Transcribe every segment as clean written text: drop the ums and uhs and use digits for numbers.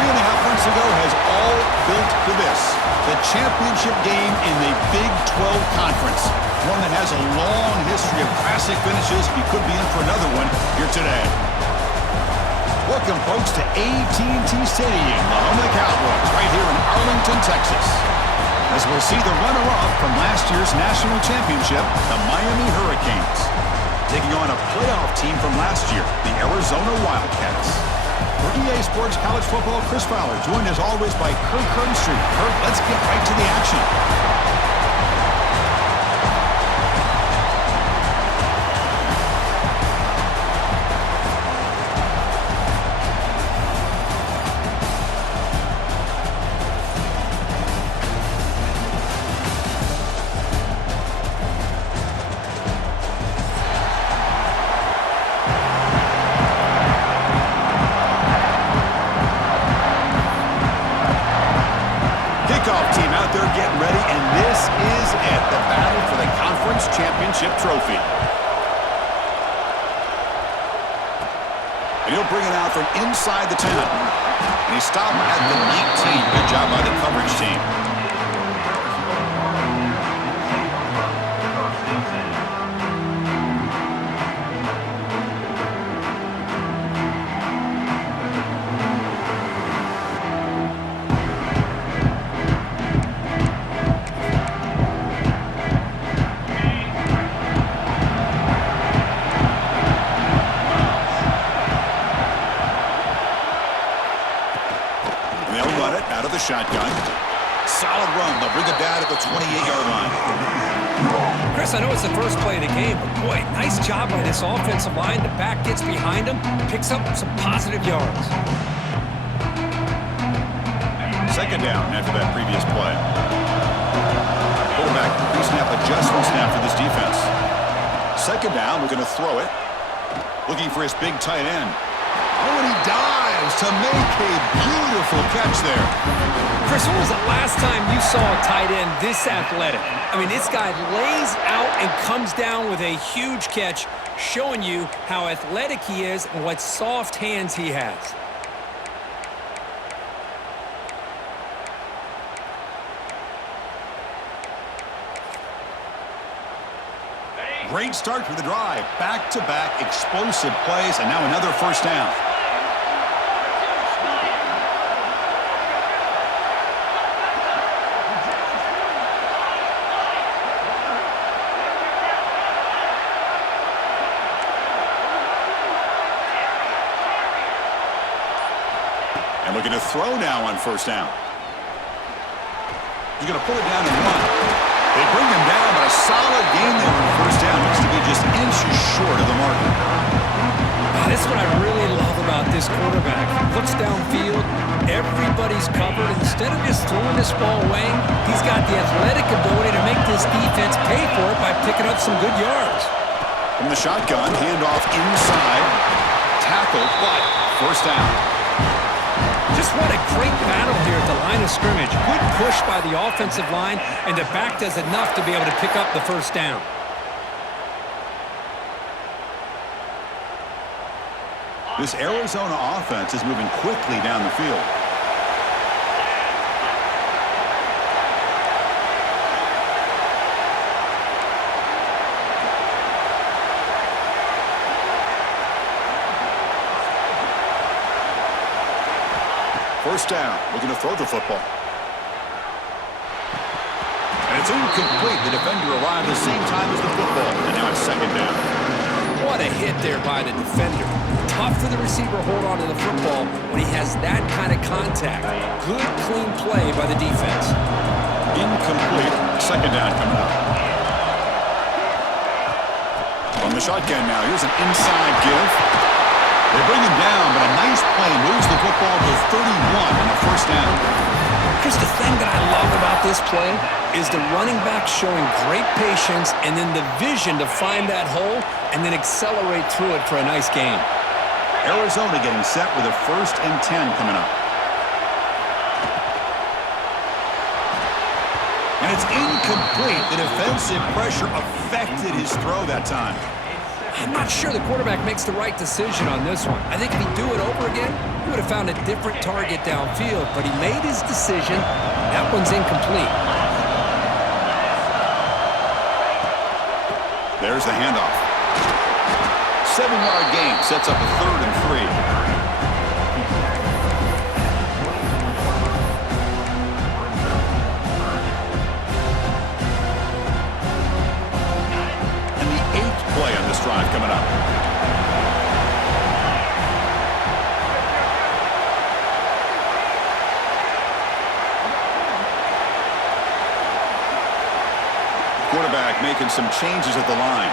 3.5 months ago has all built to this. The championship game in the Big 12 Conference. One that has a long history of classic finishes. You could be in for another one here today. Welcome, folks, to AT&T Stadium, the home of the Cowboys, right here in Arlington, Texas. As we'll see the runner-up from last year's national championship, the Miami Hurricanes, taking on a playoff team from last year, the Arizona Wildcats. For EA Sports College Football, Chris Fowler, joined as always by Kirk Herbstreit. Kirk, let's get right to the action. Team out there getting ready, and this is it, the battle for the conference championship trophy. And he'll bring it out from inside the 10. And he stopped at the 19. Good job by the coverage team. Out of the shotgun. Solid run. They'll bring it down at the 28-yard line. Chris, I know it's the first play of the game, but boy, nice job by this offensive line. The back gets behind him, picks up some positive yards. Second down after that previous play. Quarterback pre-snap adjustment snap for this defense. Second down, we're going to throw it. Looking for his big tight end. Oh, and he dives to make a beautiful catch there. Chris, when was the last time you saw a tight end this athletic? I mean, this guy lays out and comes down with a huge catch, showing you how athletic he is and what soft hands he has. Great start to the drive. Back-to-back explosive plays, and now another first down. And looking to throw now on first down. He's going to pull it down and run. They bring him down, but a solid gain there on first down. Looks to be just inches short of the marker. This is what I really love about this quarterback. He looks downfield. Everybody's covered. Instead of just throwing this ball away, he's got the athletic ability to make this defense pay for it by picking up some good yards. From the shotgun, handoff inside. Tackled, but first down. Just what a great battle here at the line of scrimmage. Good push by the offensive line, and the back does enough to be able to pick up the first down. This Arizona offense is moving quickly down the field. First down, looking to throw the football. And it's incomplete. The defender arrived at the same time as the football. And now it's second down. What a hit there by the defender. Tough for the receiver to hold on to the football when he has that kind of contact. Good, clean play by the defense. Incomplete. Second down coming up. On the shotgun now. Here's an inside give. They bring him down, but a nice play moves the football to 31 and a first down. Here's the thing that I love about this play is the running back showing great patience and then the vision to find that hole and then accelerate through it for a nice gain. Arizona getting set with a 1st and 10 coming up. And it's incomplete. The defensive pressure affected his throw that time. I'm not sure the quarterback makes the right decision on this one. I think if he'd do it over again, he would have found a different target downfield, but he made his decision. That one's incomplete. There's the handoff. 7-yard gain sets up a 3rd and 3. And the 8th play on this drive coming up. Quarterback making some changes at the line.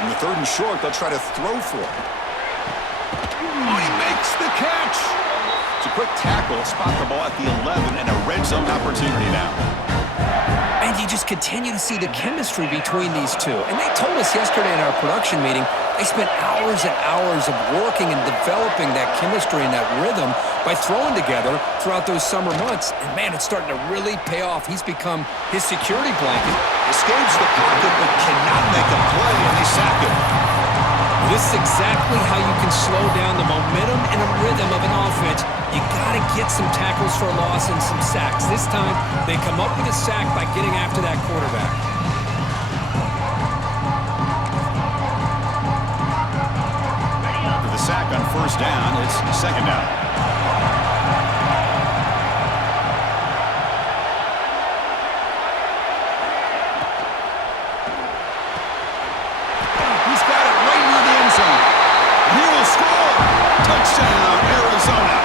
In the 3rd and short, they'll try to throw for it. Oh, he makes the catch! It's a quick tackle, spot the ball at the 11, and a red zone opportunity now. And you just continue to see the chemistry between these two. And they told us yesterday in our production meeting, they spent hours and hours of working and developing that chemistry and that rhythm by throwing together throughout those summer months. And, man, it's starting to really pay off. He's become his security blanket. Escapes the pocket but cannot make a play, and they sack him. This is exactly how you can slow down the momentum and the rhythm of an offense. You got to get some tackles for a loss and some sacks. This time, they come up with a sack by getting after that quarterback. For the sack on 1st down, it's 2nd down. He's got it right near the end zone. He will score! Touchdown, Arizona!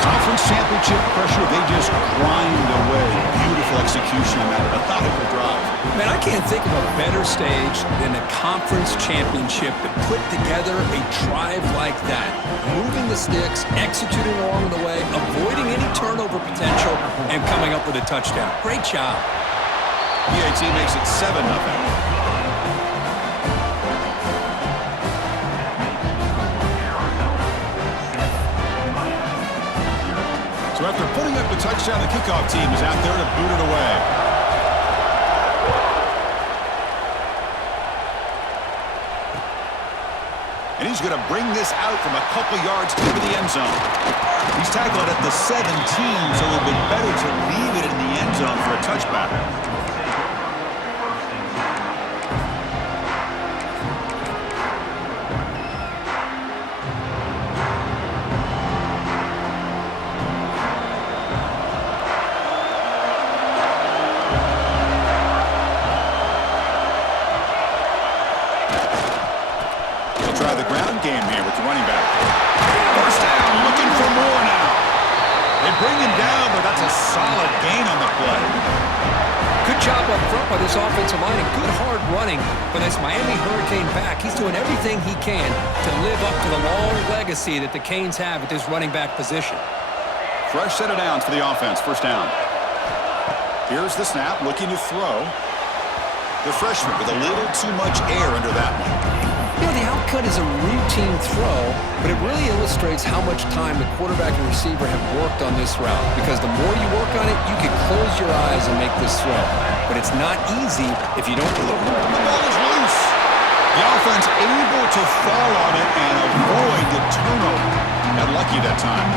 Conference championship pressure, they just grind away. Beautiful execution on that methodical drive. Man, I can't think of a better stage than a conference championship to put together a drive like that. Moving the sticks, executing along the way, avoiding any turnover potential, and coming up with a touchdown. Great job. PAT makes it 7-0. So after putting up the touchdown, the kickoff team is out there to boot it away. And he's going to bring this out from a couple yards into the end zone. He's tackled at the 17, so it would be better to leave it in the end zone for a touchback. Try the ground game here with the running back. 1st down, looking for more now. They bring him down, but that's a solid gain on the play. Good job up front by this offensive line and good hard running for this Miami Hurricane back. He's doing everything he can to live up to the long legacy that the Canes have at this running back position. Fresh set of downs for the offense, 1st down. Here's the snap, looking to throw. The freshman with a little too much air under that one. You know, the outcut is a routine throw, but it really illustrates how much time the quarterback and receiver have worked on this route. Because the more you work on it, you can close your eyes and make this throw. But it's not easy if you don't look. The ball is loose. The offense able to fall on it and avoid the turnover. Got lucky that time.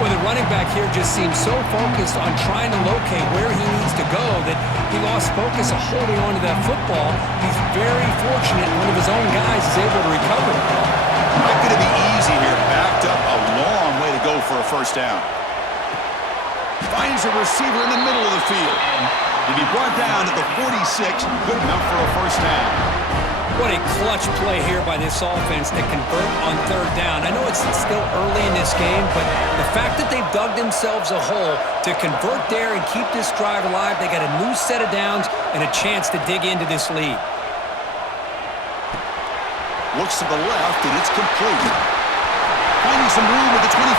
Well, the running back here just seems so focused on trying to locate where he needs to go that he lost focus of holding on to that football. He's very fortunate one of his own guys is able to recover. Not going to be easy here. Backed up a long way to go for a 1st down. Finds a receiver in the middle of the field. He'll be brought down at the 46. Good enough for a 1st down. What a clutch play here by this offense to convert on 3rd down. I know it's still early in this game, but the fact that they've dug themselves a hole to convert there and keep this drive alive, they got a new set of downs and a chance to dig into this lead. Looks to the left, and it's complete. Finding some room at the 25.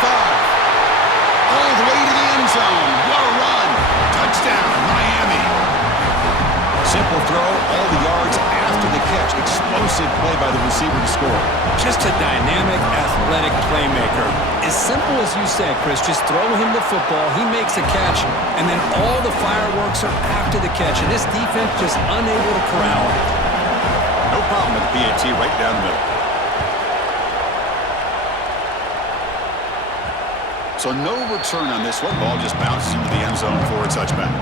All the way to the end zone. What a run. Touchdown, Miami. Simple throw, all the yards after the catch. Explosive play by the receiver to score. Just a dynamic, athletic playmaker. As simple as you said, Chris, just throw him the football, he makes a catch, and then all the fireworks are after the catch, and this defense just unable to corral him. No problem with the PAT right down the middle. So no return on this one. Ball just bounces into the end zone for a touchback.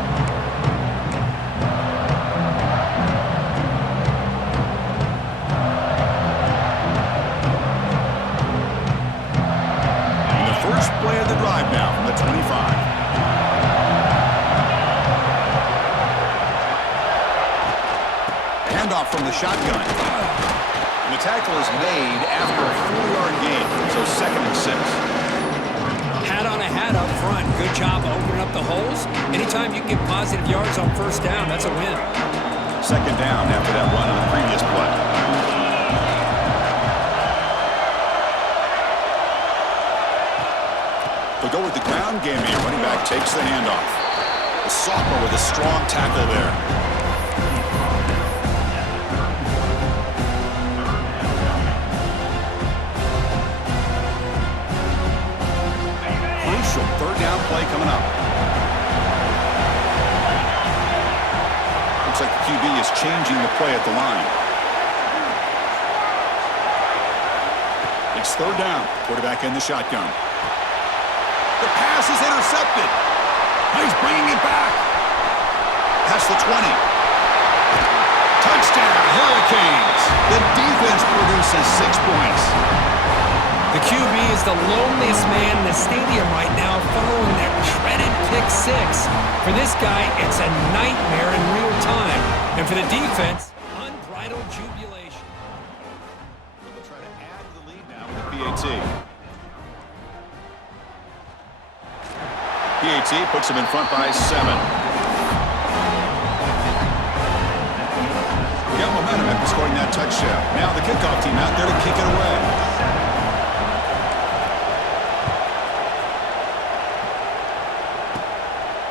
And the first play of the drive now from the 25. Handoff from the shotgun. And the tackle is made after a 4-yard gain. So 2nd and 6. Hat on a hat up front. Good job opening up the holes. Anytime you can get positive yards on first down, that's a win. 2nd down after that run on the previous play. They'll go with the ground game here. Running back takes the handoff. The sophomore with a strong tackle there. Crucial 3rd down play coming up. Looks like the QB is changing the play at the line. It's 3rd down. Quarterback in the shotgun. The pass is intercepted. He's bringing it back. Past the 20. Touchdown, Hurricanes. The defense produces 6 points. The QB is the loneliest man in the stadium right now following that dreaded pick 6. For this guy, it's a nightmare in real time. And for the defense, unbridled jubilation. They'll try to add to the lead now with the PAT. PAT puts him in front by 7. Got momentum after scoring that touchdown. Now the kickoff team out there to kick it away.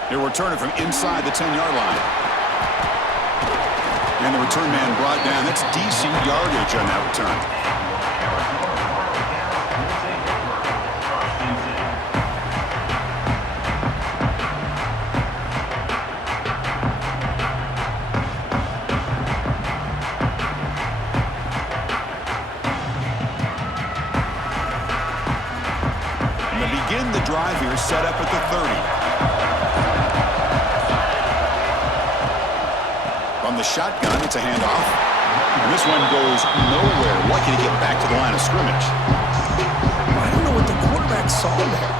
They'll return it from inside the 10-yard line. And the return man brought down. That's decent yardage on that return. Begin the drive here, set up at the 30. From the shotgun, it's a handoff. And this one goes nowhere. Lucky to get back to the line of scrimmage. I don't know what the quarterback saw there.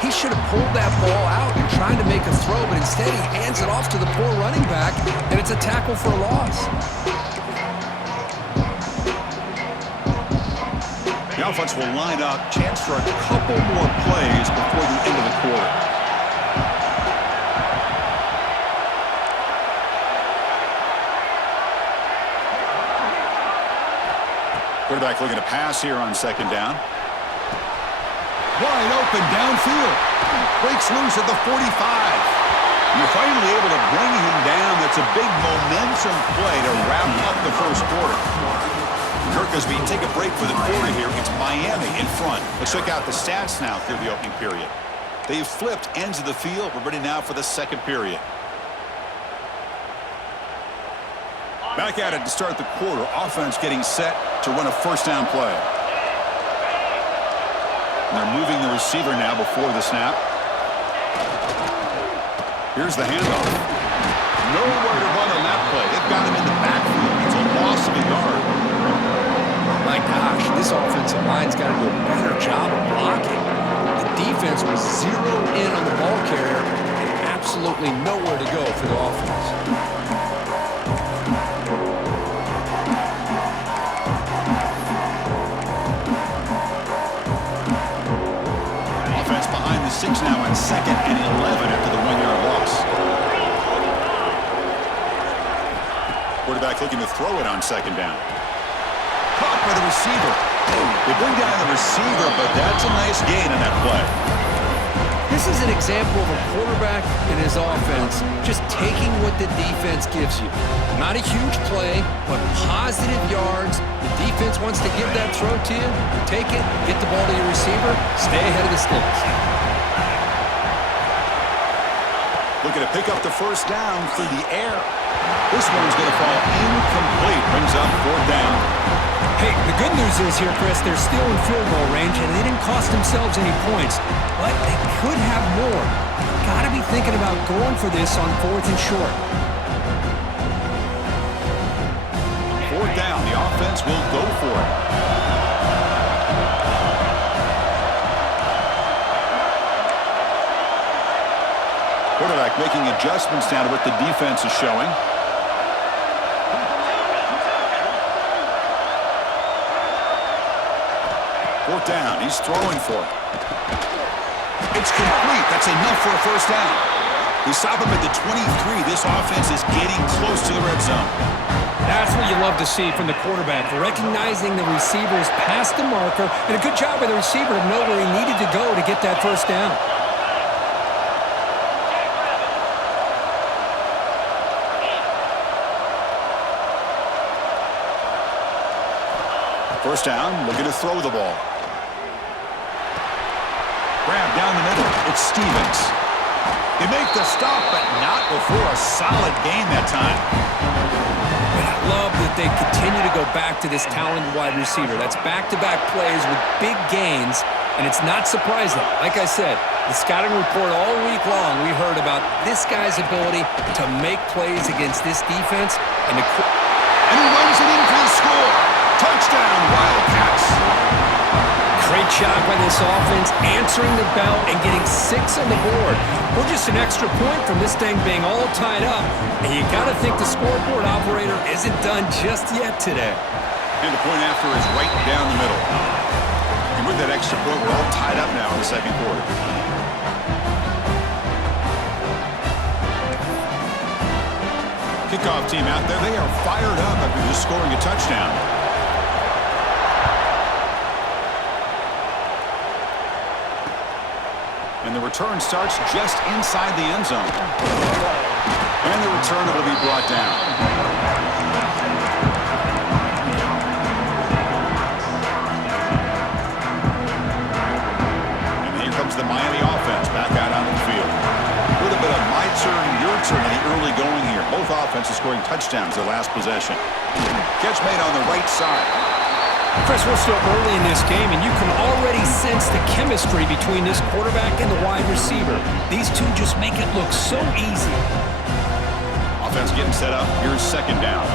He should have pulled that ball out and tried to make a throw, but instead he hands it off to the poor running back, and it's a tackle for a loss. The offense will line up, chance for a couple more plays before the end of the quarter. Quarterback looking to pass here on 2nd down. Wide open downfield. Breaks loose at the 45. You're finally able to bring him down. That's a big momentum play to wrap up the first quarter. Kirk, as we take a break for the quarter here, it's Miami in front. Let's check out the stats now through the opening period. They've flipped ends of the field. We're ready now for the 2nd period. Back at it to start the quarter. Offense getting set to run a 1st down play. And they're moving the receiver now before the snap. Here's the handoff. Nowhere to run on that play. They've got him in the backfield. It's a loss of a yard. My gosh, this offensive line's got to do a better job of blocking. The defense was zeroed in on the ball carrier and absolutely nowhere to go for the offense. Offense behind the 6 now on 2nd and 11 after the 1-yard loss. Quarterback looking to throw it on 2nd down. Caught by the receiver. They bring down the receiver, but that's a nice gain on that play. This is an example of a quarterback and his offense just taking what the defense gives you. Not a huge play, but positive yards. The defense wants to give that throw to you. You take it, get the ball to your receiver, stay ahead of the sticks. Looking to pick up the first down through the air. This one's going to fall incomplete. Brings up 4th down. Hey, the good news is here, Chris, they're still in field goal range, and they didn't cost themselves any points. But they could have more. Got to be thinking about going for this on 4th and short. 4th down. The offense will go for it. Quarterback making adjustments now to what the defense is showing. Fourth down. He's throwing for it. It's complete. That's enough for a first down. We stop him at the 23. This offense is getting close to the red zone. That's what you love to see from the quarterback, recognizing the receivers past the marker, and a good job by the receiver to know where he needed to go to get that first down. First down, looking to throw the ball. Grab down the middle. It's Stevens. They make the stop, but not before a solid gain that time. I love that they continue to go back to this talented wide receiver. That's back-to-back plays with big gains, and it's not surprising. Like I said, the scouting report all week long, we heard about this guy's ability to make plays against this defense. And he runs it in for the score. Touchdown, Wildcats. Great job by this offense, answering the bell and getting 6 on the board. We're just an extra point from this thing being all tied up, and you got to think the scoreboard operator isn't done just yet today. And the point after is right down the middle. And with that extra point, we're all tied up now in the second quarter. Kickoff team out there, they are fired up after just scoring a touchdown. And the return starts just inside the end zone. And the return will be brought down. And here comes the Miami offense back out on the field. A little bit of my turn, your turn in the early going here. Both offenses scoring touchdowns their last possession. Catch made on the right side. Chris, we're still early in this game, and you can already sense the chemistry between this quarterback and the wide receiver. These two just make it look so easy. Offense getting set up. Here's second down.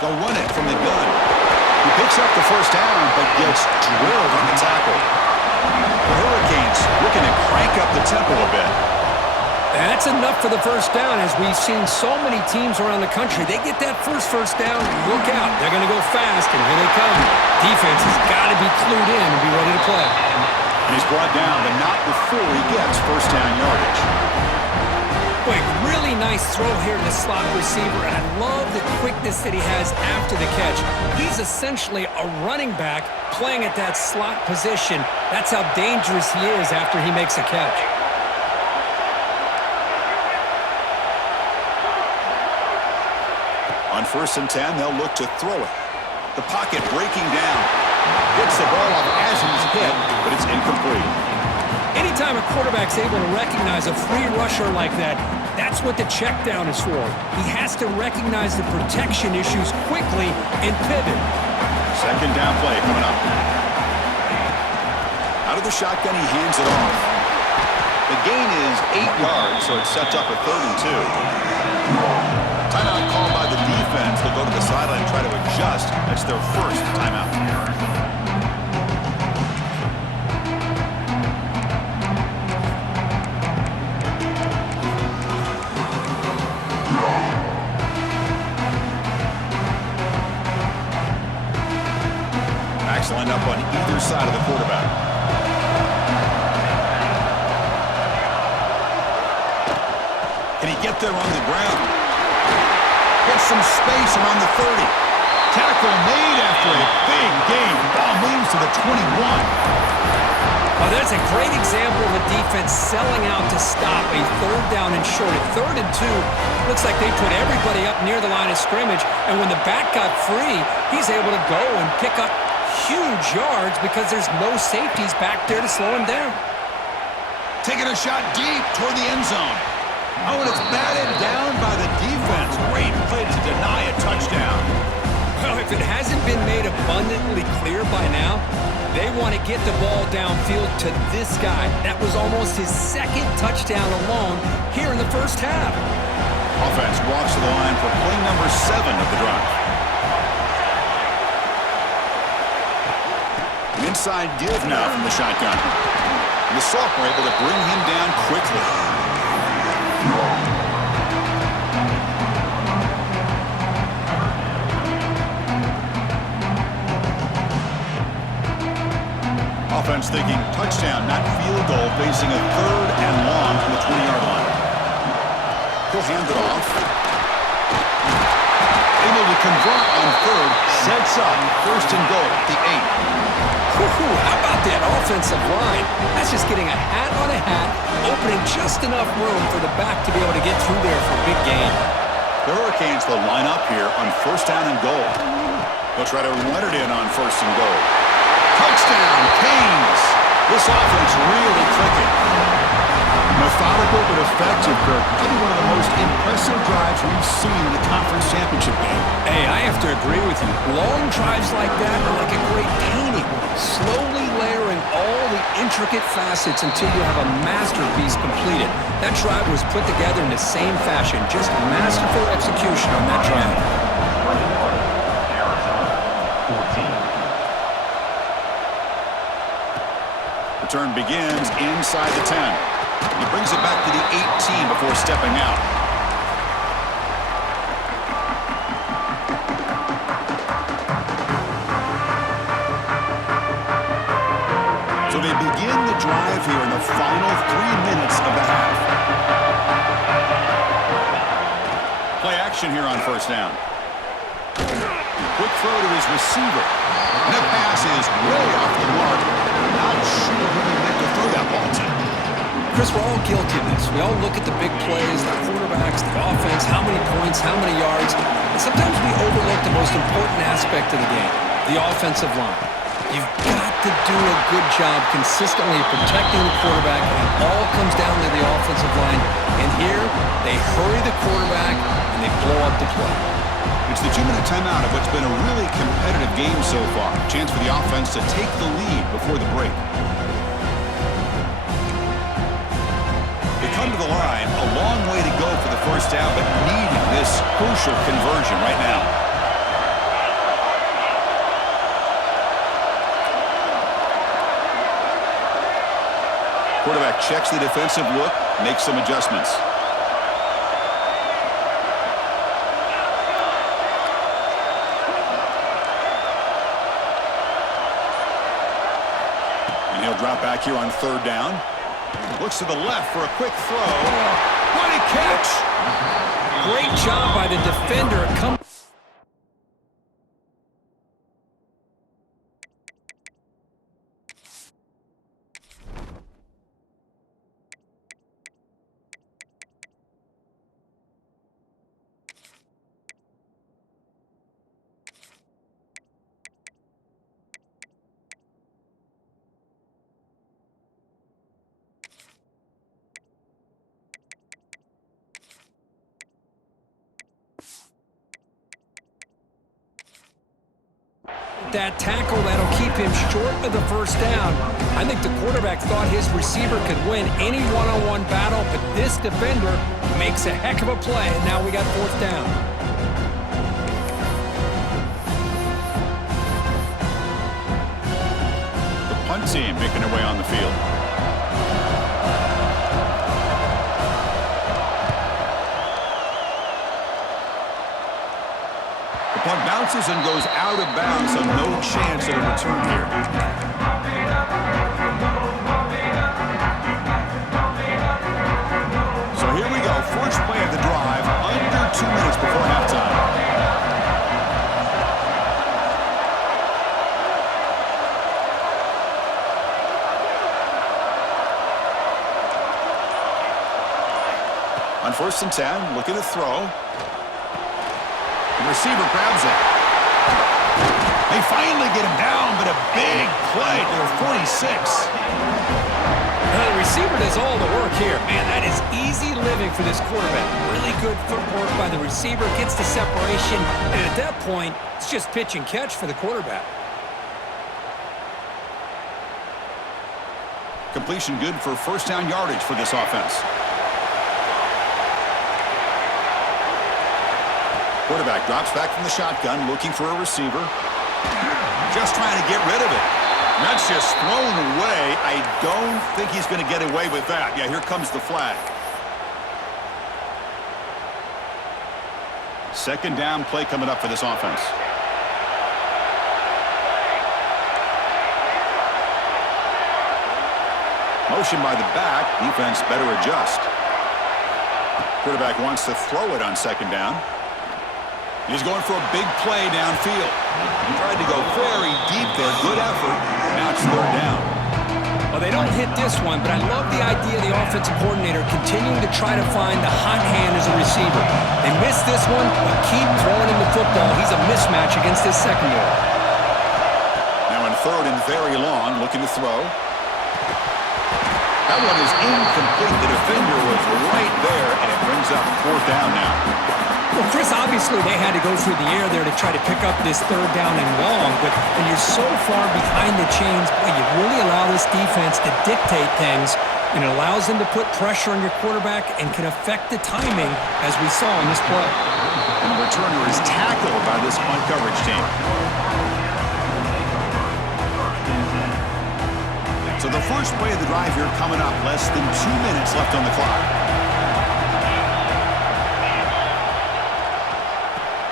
They'll run it from the gun. He picks up the first down, but gets drilled on the tackle. The Hurricanes looking to crank up the tempo a bit. That's enough for the first down, as we've seen so many teams around the country. They get that first down, look out. They're going to go fast, and here they come. Defense has got to be clued in and be ready to play. And he's brought down, but not before he gets first down yardage. Boy, really nice throw here to the slot receiver, and I love the quickness that he has after the catch. He's essentially a running back playing at that slot position. That's how dangerous he is after he makes a catch. On 1st and 10, they'll look to throw it. The pocket breaking down. Gets the ball off as he's hit, but it's incomplete. Anytime a quarterback's able to recognize a free rusher like that, that's what the check down is for. He has to recognize the protection issues quickly and pivot. Second down play coming up. Out of the shotgun, he hands it off. The gain is 8 yards, so it sets up a 3rd and 2. Timeout called by the defense. They'll go to the sideline and try to adjust. That's their first timeout. Backs lined up on either side of the quarterback. Can he get there on the ground? Gets some space around the 30. Tackle made after a big gain. Ball moves to the 21. Oh, that's a great example of a defense selling out to stop a third down and short. At 3rd and 2, looks like they put everybody up near the line of scrimmage, and when the back got free, he's able to go and pick up huge yards because there's no safeties back there to slow him down. Taking a shot deep toward the end zone. Oh, and it's batted down by the defense. Great play to deny a touchdown. Well, if it hasn't been made abundantly clear by now, they want to get the ball downfield to this guy. That was almost his 2nd touchdown alone here in the first half. Offense walks to the line for play number 7 of the drive. An inside give now from the shotgun. And the sophomore able to bring him down quickly. Offense thinking touchdown, not field goal, facing a 3rd and long from the 20-yard line. He'll hand it off. Able to convert on 3rd, sets up 1st and goal at the 8. How about that offensive line? That's just getting a hat on a hat, opening just enough room for the back to be able to get through there for a big gain. The Hurricanes will line up here on 1st down and goal. They'll try to run it in on 1st and goal. Touchdown, Canes! This offense really clicking. Methodical but effective, Kirk. Probably one of the most impressive drives we've seen in the conference championship game. Hey, I have to agree with you. Long drives like that are like a great painting. Slowly layering all the intricate facets until you have a masterpiece completed. That drive was put together in the same fashion. Just masterful execution on that drive. Return begins inside the 10. He brings it back to the 18 before stepping out. So they begin the drive here in the final 3 minutes of the half. Play action here on 1st down. Quick throw to his receiver. And that pass is way off the mark. Not sure who he meant to throw that ball to. Chris, we're all guilty of this. We all look at the big plays, the quarterbacks, the offense, how many points, how many yards. And sometimes we overlook the most important aspect of the game, the offensive line. You've got to do a good job consistently protecting the quarterback, and it all comes down to the offensive line. And here, they hurry the quarterback, and they blow up the play. It's the 2-minute timeout of what's been a really competitive game so far. Chance for the offense to take the lead before the break. They come to the line, a long way to go for the 1st down, but needing this crucial conversion right now. Quarterback checks the defensive look, makes some adjustments. And he'll drop back here on 3rd down. Looks to the left for a quick throw. What a catch! Great job by the defender. That tackle that'll keep him short of the 1st down. I think the quarterback thought his receiver could win any one-on-one battle, but this defender makes a heck of a play, and now we got 4th down. The punt team making their way on the field. Punt bounces and goes out of bounds, so no chance at a return here. So here we go, first play of the drive, under 2 minutes before halftime. On 1st and 10, looking to throw. The receiver grabs it. They finally get him down, but a big play to the 46. The receiver does all the work here. Man, that is easy living for this quarterback. Really good footwork by the receiver, gets the separation, and at that point, it's just pitch and catch for the quarterback. Completion good for first down yardage for this offense. Quarterback drops back from the shotgun, looking for a receiver. Just trying to get rid of it. That's just thrown away. I don't think he's going to get away with that. Yeah, here comes the flag. Second down play coming up for this offense. Motion by the back. Defense better adjust. Quarterback wants to throw it on second down. He's going for a big play downfield. He tried to go very deep there. Good effort. Now it's third down. Well, they don't hit this one, but I love the idea of the offensive coordinator continuing to try to find the hot hand as a receiver. They missed this one, but keep throwing him the football. He's a mismatch against this secondary. Now in third and very long, looking to throw. That one is incomplete. The defender was right there, and it brings up fourth down now. Well, Chris, obviously they had to go through the air there to try to pick up this third down and long, but when you're so far behind the chains, boy, you really allow this defense to dictate things, and it allows them to put pressure on your quarterback and can affect the timing, as we saw in this play. And the returner is tackled by this punt coverage team. So the first play of the drive here coming up, less than 2 minutes left on the clock.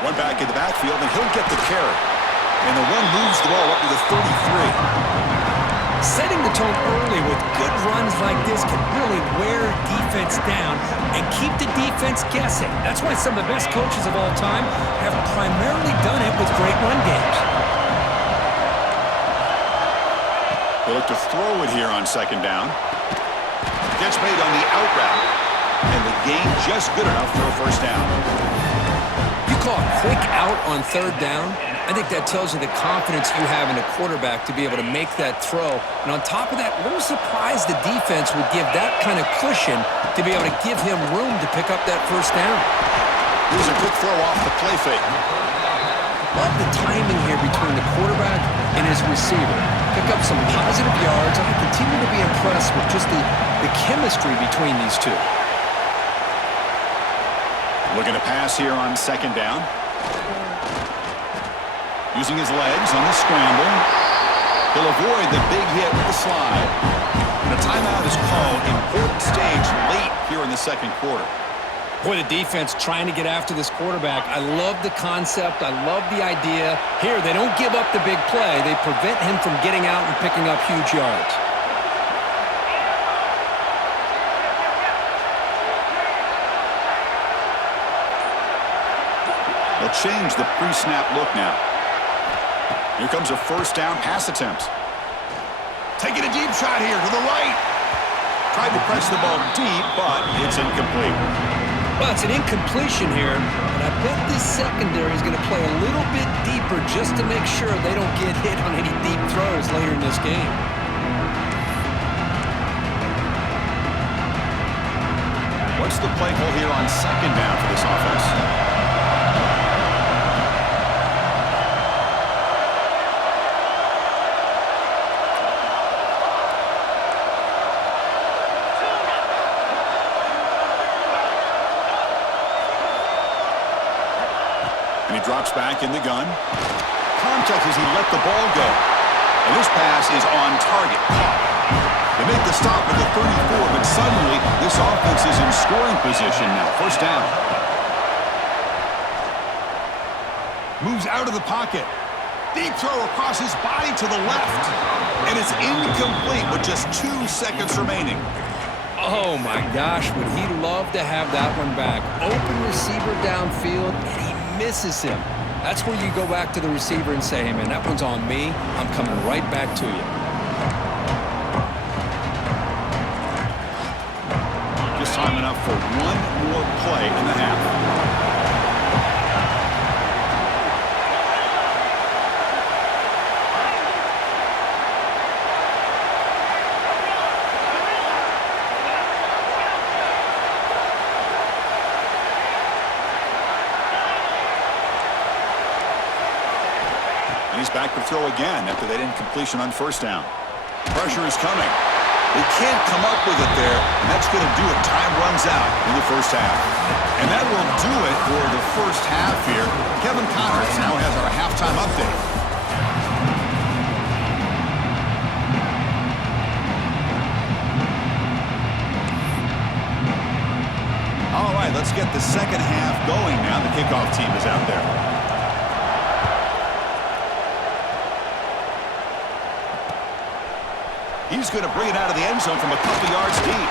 One back in the backfield, and he'll get the carry. And the run moves the ball up to the 33. Setting the tone early with good runs like this can really wear defense down and keep the defense guessing. That's why some of the best coaches of all time have primarily done it with great run games. They look to throw it here on second down. Gets made on the out route. And the gain just good enough for a first down. You call a quick out on third down, I think that tells you the confidence you have in a quarterback to be able to make that throw. And on top of that, a little surprised the defense would give that kind of cushion to be able to give him room to pick up that first down. Here's a quick throw off the play fake. Love the timing here between the quarterback and his receiver. Pick up some positive yards. I continue to be impressed with just the chemistry between these two. Looking to pass here on second down. Using his legs on the scramble. He'll avoid the big hit with the slide. And a timeout is called. Important stage late here in the second quarter. Boy, the defense trying to get after this quarterback. I love the concept. I love the idea. Here, they don't give up the big play. They prevent him from getting out and picking up huge yards. They'll change the pre-snap look now. Here comes a first down pass attempt. Taking a deep shot here to the right. Tried to press the ball deep, but it's incomplete. Well, it's an incompletion here, but I bet this secondary is going to play a little bit deeper just to make sure they don't get hit on any deep throws later in this game. What's the play call here on second down for this offense? And he drops back in the gun. Contact as he let the ball go. And this pass is on target. Caught. They make the stop at the 34, but suddenly this offense is in scoring position now. First down. Moves out of the pocket. Deep throw across his body to the left. And it's incomplete with just 2 seconds remaining. Oh, my gosh, would he love to have that one back. Open receiver downfield, and he misses him. That's where you go back to the receiver and say, hey, man, that one's on me. I'm coming right back to you. This time coming up for one more play in the half. And he's back to throw again after that incompletion on first down. Pressure is coming. They can't come up with it there, and that's going to do it. Time runs out in the first half. And that will do it for the first half here. Kevin Connors now has our halftime update. All right, let's get the second half going now. The kickoff team is out there. He's going to bring it out of the end zone from a couple yards deep.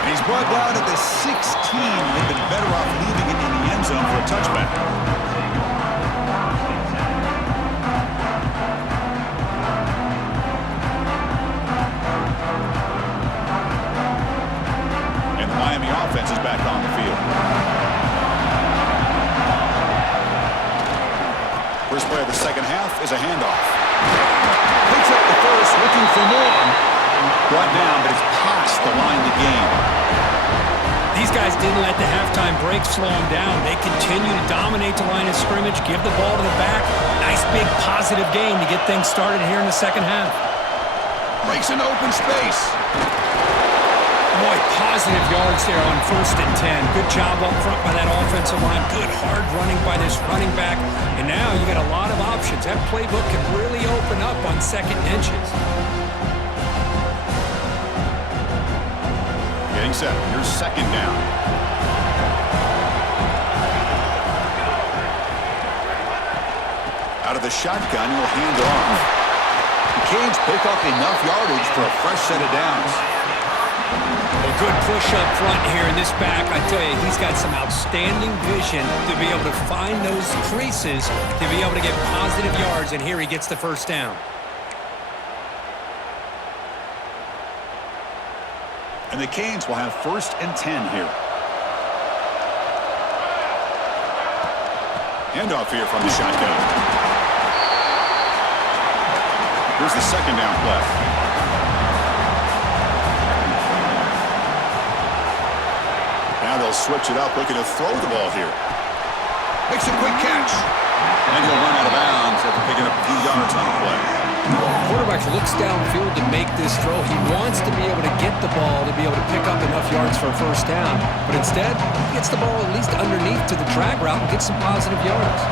And he's brought down at the 16. They've been better off leaving it in the end zone for a touchback. And the Miami offense is back on the field. First play of the second half is a handoff. Picks up the first, looking for more. Brought down, but it's past the line to gain. These guys didn't let the halftime break slow them down. They continue to dominate the line of scrimmage, give the ball to the back. Nice big positive gain to get things started here in the second half. Breaks into open space. Boy, positive yards there on 1st and 10. Good job up front by that offensive line. Good hard running by this running back. And now you got a lot of options. That playbook can really open up on second inches. Getting set. Here's second down. Out of the shotgun, he'll hand it off. The Canes pick up enough yardage for a fresh set of downs. A good push up front here in this back. I tell you, he's got some outstanding vision to be able to find those creases, to be able to get positive yards, and here he gets the first down. And the Canes will have 1st and 10 here. Handoff here from the shotgun. Here's the second down play. Now they'll switch it up, looking to throw the ball here. Makes a quick catch. And he'll run out of bounds after picking up a few yards on the play. Quarterback looks downfield to make this throw. He wants to be able to get the ball to be able to pick up enough yards for a first down. But instead, he gets the ball at least underneath to the drag route and gets some positive yards.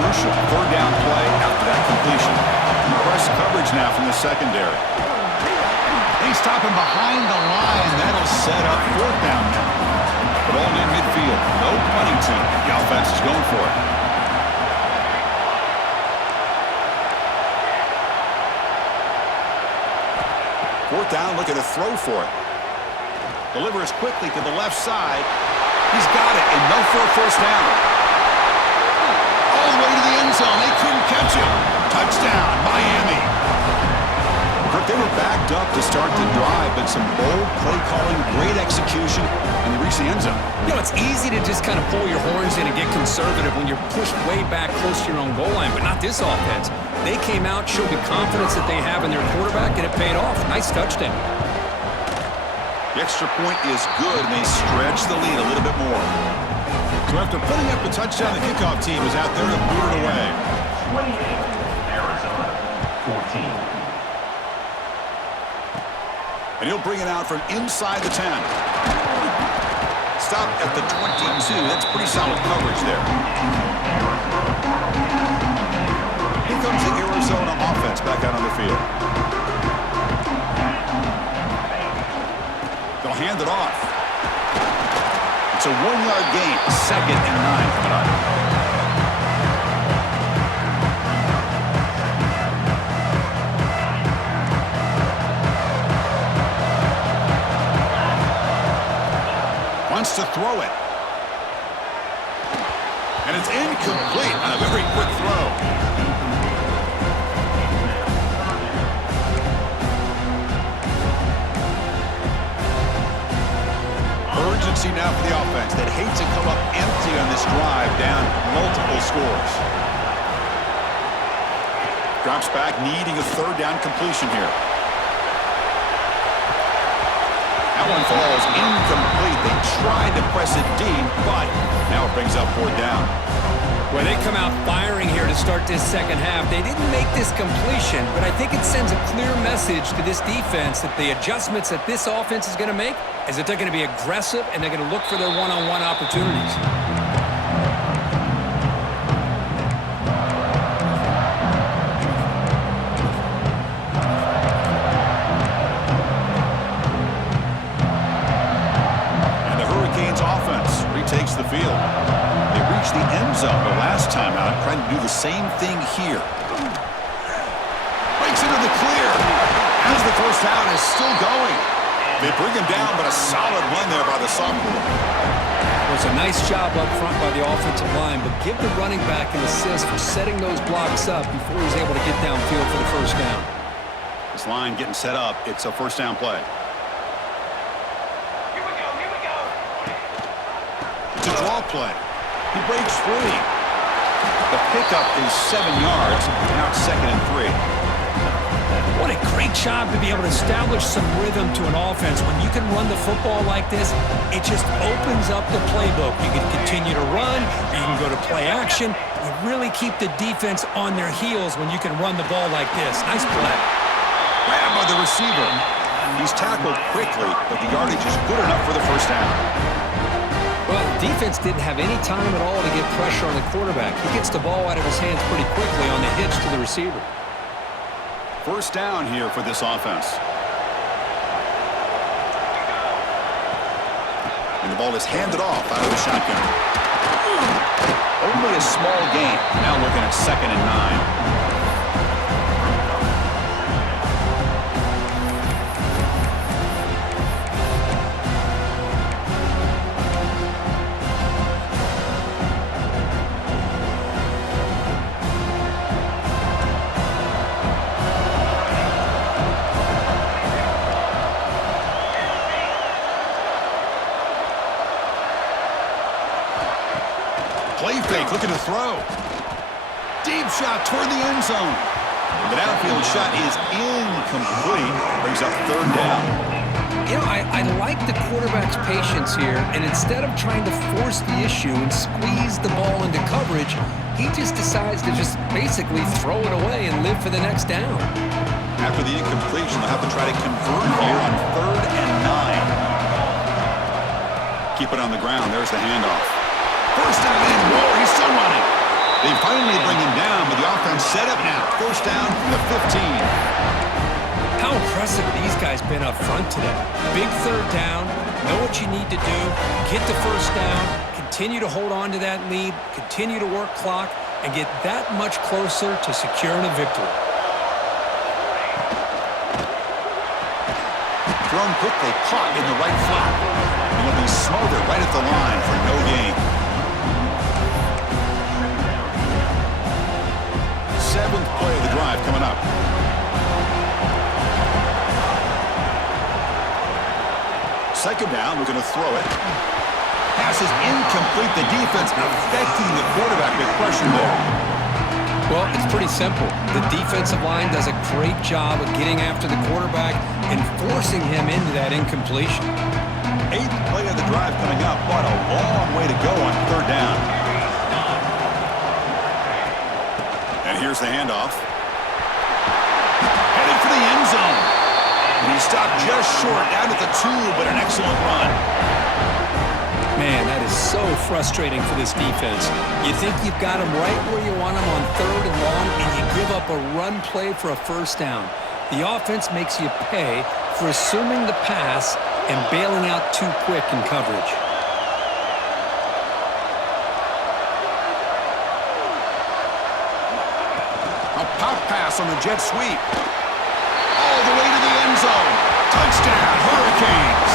Crucial third down play after that completion. Press coverage now from the secondary. He's stopping behind the line. That'll set up 4th down now. But all near midfield. No punting team. The offense is going for it. Fourth down, looking to throw for it. Delivers quickly to the left side. He's got it, and no for a first down. All the way to the end zone. They couldn't catch him. Touchdown, Miami. They were backed up to start the drive, but some bold play calling, great execution, and they reached the end zone. You know, it's easy to just kind of pull your horns in and get conservative when you're pushed way back close to your own goal line, but not this offense. They came out, showed the confidence that they have in their quarterback, and it paid off. Nice touchdown. The extra point is good, and they stretch the lead a little bit more. So after putting up the touchdown, the kickoff team is out there to boot it away. 28, Arizona, 14. And he'll bring it out from inside the 10. Stop at the 22. That's pretty solid coverage there. Here comes the Arizona offense back out on the field. They'll hand it off. It's a 1-yard gain. 2nd and 9 coming up. Wants to throw it. And it's incomplete on a very quick throw. urgency now for the offense. They'd hate to come up empty on this drive, down multiple scores. Drops back, needing a third down completion here. That one falls incomplete. They tried to press it deep, but now it brings up fourth down. Well, they come out firing here to start this second half. They didn't make this completion, but I think it sends a clear message to this defense that the adjustments that this offense is going to make is that they're going to be aggressive and they're going to look for their one-on-one opportunities. And the Hurricanes offense retakes the field. They reached the end zone the last time out, trying to do the same thing here. Breaks into the clear as the first down is still going. They bring him down, but a solid run there by the sophomore. Well, it's a nice job up front by the offensive line, but give the running back an assist for setting those blocks up before he's able to get downfield for the first down. This line getting set up. It's a first down play. Here we go. It's a draw play. He breaks free. The pickup is 7 yards. Now it's 2nd and 3. What a great job to be able to establish some rhythm to an offense. When you can run the football like this, it just opens up the playbook. You can continue to run. You can go to play action. You really keep the defense on their heels when you can run the ball like this. Nice play. Grabbed by the receiver. He's tackled quickly, but the yardage is good enough for the first down. Well, the defense didn't have any time at all to get pressure on the quarterback. He gets the ball out of his hands pretty quickly on the hitch to the receiver. First down here for this offense. And the ball is handed off out of the shotgun. Only a small gain. Now looking at 2nd and 9. Play fake, looking to throw. Deep shot toward the end zone. The downfield shot is incomplete. Brings up 3rd down. You know, I like the quarterback's patience here, and instead of trying to force the issue and squeeze the ball into coverage, he just decides to just basically throw it away and live for the next down. After the incompletion, they'll have to try to convert here on 3rd and 9. Keep it on the ground. There's the handoff. First down and more. He's still running. They finally bring him down, but the offense set up now. First down from the 15. How impressive these guys been up front today. Big 3rd down. Know what you need to do. Get the first down. Continue to hold on to that lead. Continue to work clock and get that much closer to securing a victory. Thrown quickly, caught in the right flat. And will be smothered right at the line for no gain. 7th play of the drive coming up. Second down, we're going to throw it. Pass is incomplete. The defense affecting the quarterback with pressure there. Well, it's pretty simple. The defensive line does a great job of getting after the quarterback and forcing him into that incompletion. 8th play of the drive coming up, but a long way to go on 3rd down. And here's the handoff. Headed for the end zone. And he stopped just short, down at the 2, but an excellent run. Man, that is so frustrating for this defense. You think you've got them right where you want them on 3rd and long, and you give up a run play for a first down. The offense makes you pay for assuming the pass and bailing out too quick in coverage. A pop pass on the jet sweep. All the way to the end zone. Touchdown, Hurricanes.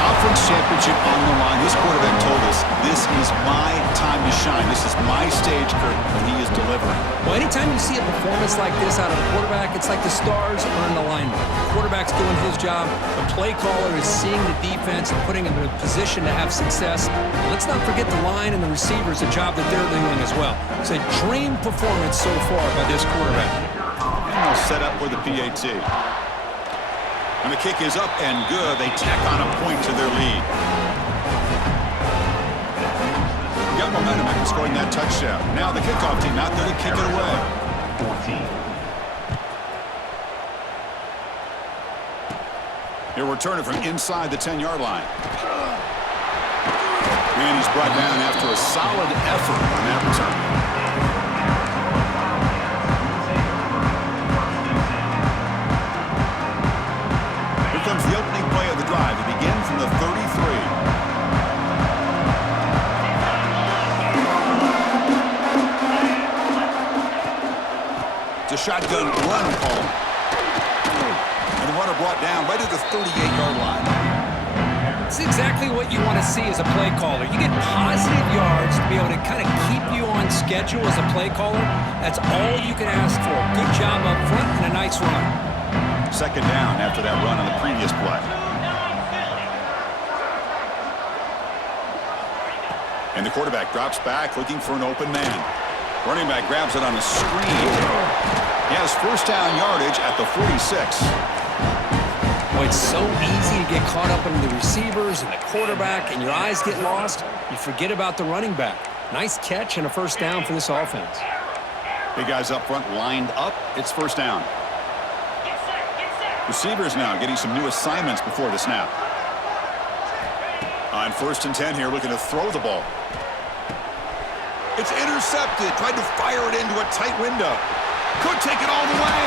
Conference championship on the line. This quarterback told us, this is my time to shine. This is my stage, Kurt, and he is delivering. Well, anytime you see a performance like this out of a quarterback, it's like the stars are in alignment. The quarterback's doing his job. The play caller is seeing the defense and putting him in a position to have success. And let's not forget the line and the receivers, the job that they're doing as well. It's a dream performance so far by this quarterback. And they'll set up for the PAT. And the kick is up and good. They tack on a point to their lead. Got momentum after scoring that touchdown. Now the kickoff team out there to kick it away. 14. He'll return it from inside the 10-yard line. And he's brought down after a solid effort on that return. Comes the opening play of the drive. It begins from the 33. It's a shotgun run call. And the runner brought down right at the 38-yard line. It's exactly what you want to see as a play caller. You get positive yards to be able to kind of keep you on schedule as a play caller. That's all you can ask for. Good job up front and a nice run. Second down after that run on the previous play. And the quarterback drops back looking for an open man. Running back grabs it on a screen. He has first down yardage at the 46. Boy, it's so easy to get caught up in the receivers and the quarterback, and your eyes get lost. You forget about the running back. Nice catch and a first down for this offense. Big guys up front lined up. It's first down. Receivers now getting some new assignments before the snap. On 1st and 10 here, looking to throw the ball. It's intercepted. Tried to fire it into a tight window. Could take it all the way.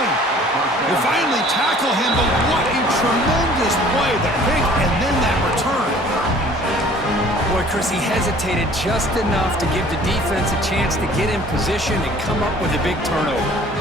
They finally tackle him, but what a tremendous play. The pick and then that return. Boy, Chris, he hesitated just enough to give the defense a chance to get in position and come up with a big turnover.